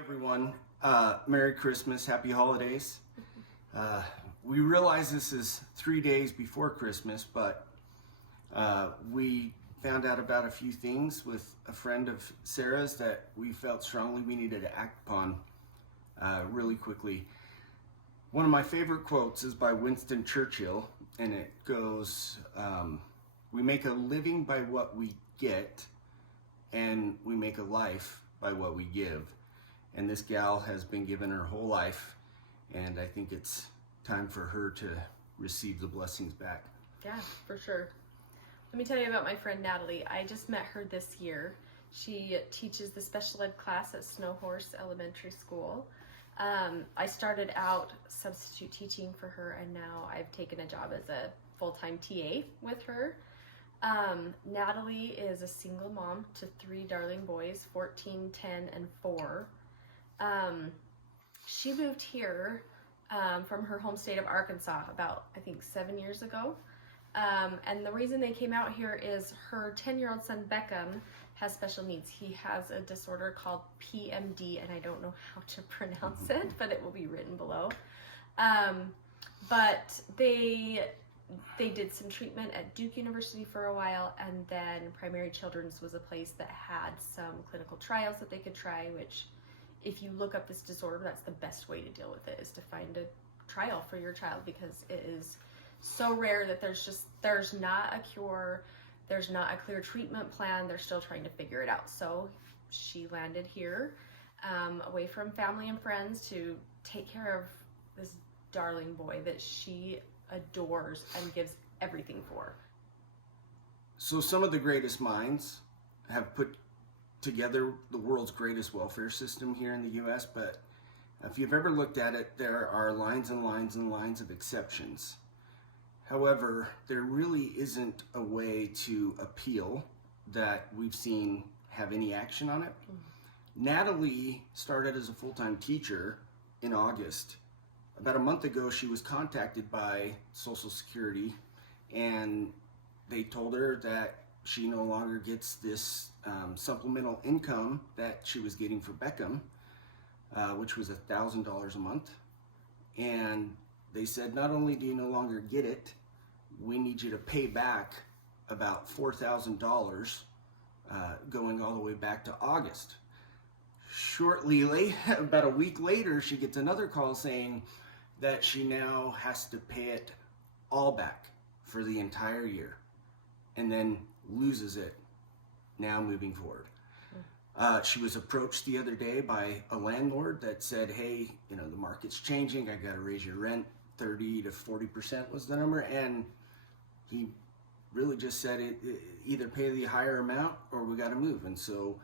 Everyone, Merry Christmas, Happy Holidays. We realize this is 3 days before Christmas, but we found out about a few things with a friend of Sarah's that we felt strongly we needed to act upon really quickly. One of my favorite quotes is by Winston Churchill, and it goes, we make a living by what we get, and we make a life by what we give. And this gal has been given her whole life, and I think it's time for her to receive the blessings back. Yeah, for sure. Let me tell you about my friend Natalie. I just met her this year. She teaches the special ed class at Snowhorse Elementary School. I started out substitute teaching for her, and now I've taken a job as a full-time TA with her. Natalie is a single mom to 3 darling boys, 14, 10, and 4. She moved here from her home state of Arkansas about, I think, 7 years ago. And the reason they came out here is her 10-year-old son, Beckham, has special needs. He has a disorder called PMD, and I don't know how to pronounce it, but it will be written below. But they did some treatment at Duke University for a while, and then Primary Children's was a place that had some clinical trials that they could try, which if you look up this disorder, that's the best way to deal with it, is to find a trial for your child, because it is so rare that there's not a cure, there's not a clear treatment plan. They're still trying to figure it out. So she landed here, away from family and friends, to take care of this darling boy that she adores and gives everything for. So some of the greatest minds have put together the world's greatest welfare system here in the U.S., but if you've ever looked at it, there are lines and lines and lines of exceptions. However, there really isn't a way to appeal that we've seen have any action on it. Natalie started as a full-time teacher in August. About a month ago, she was contacted by Social Security, and they told her that she no longer gets this supplemental income that she was getting for Beckham, which was $1,000 a month. And they said, not only do you no longer get it, we need you to pay back about $4,000 going all the way back to August. Shortly, about a week later, she gets another call saying that she now has to pay it all back for the entire year, and then loses it now moving forward. She was approached the other day by a landlord that said, hey, you know, the market's changing, I got to raise your rent 30 to 40% was the number, and he really just said either pay the higher amount or we got to move. And so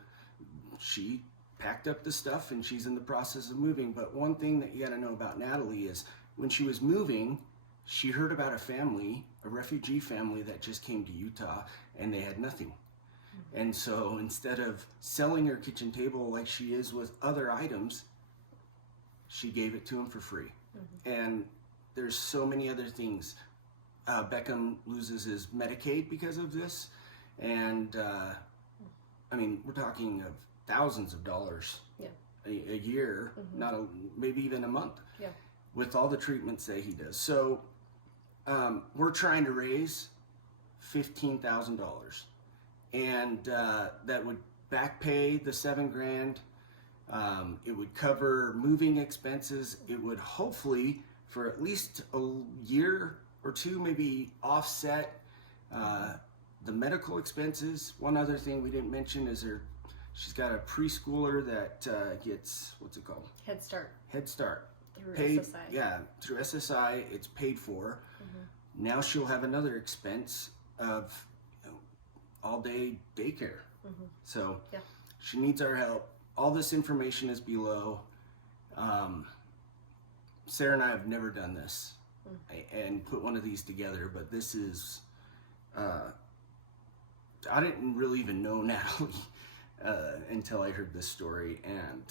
she packed up the stuff and she's in the process of moving. But one thing that you got to know about Natalie is when she was moving, she heard about a family, a refugee family that just came to Utah, and they had nothing. And so instead of selling her kitchen table like she is with other items, she gave it to them for free. And there's so many other things. Beckham loses his Medicaid because of this. And I mean, we're talking of thousands of dollars a year, maybe even a month, with all the treatments that he does. So we're trying to raise $15,000, and that would back pay the $7,000. It would cover moving expenses. It would hopefully, for at least a year or two, maybe offset the medical expenses. One other thing we didn't mention is she's got a preschooler that gets, what's it called? Head Start. Head Start. Through Paid, SSI. Yeah, through SSI, it's paid for. Now she'll have another expense of all-day daycare. So she needs our help. All this information is below. Sarah and I have never done this and put one of these together, but this is, I didn't really even know Natalie until I heard this story, and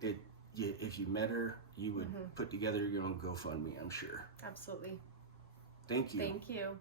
if you met her, you would put together your own GoFundMe, I'm sure. Absolutely. Thank you. Thank you.